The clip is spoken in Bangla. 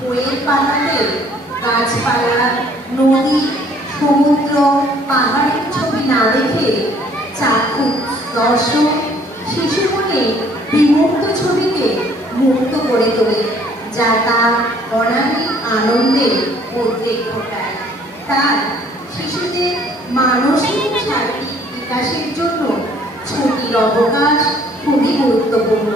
বইয়ের পাতাতে গাছপালা, নদী, সমুদ্র, পাহাড়ের ছবি না দেখে চাক্ষুষ দর্শক শিশু মনে বিমুক্ত ছবিকে মুক্ত করে তোলে, যা তার অনাদি আনন্দের উদ্রেক ঘটায়। তার শিশুদের মানসিক শারীরিক বিকাশের জন্য ছুটির অবকাশ খুবই গুরুত্বপূর্ণ।